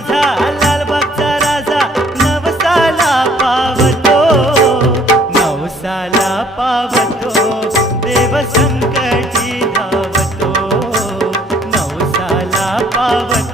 माझा लालबागचा राजा नवसाला पावतो, नवसाला पावतो, देव संकटी धावतो, नवसाला पावतो.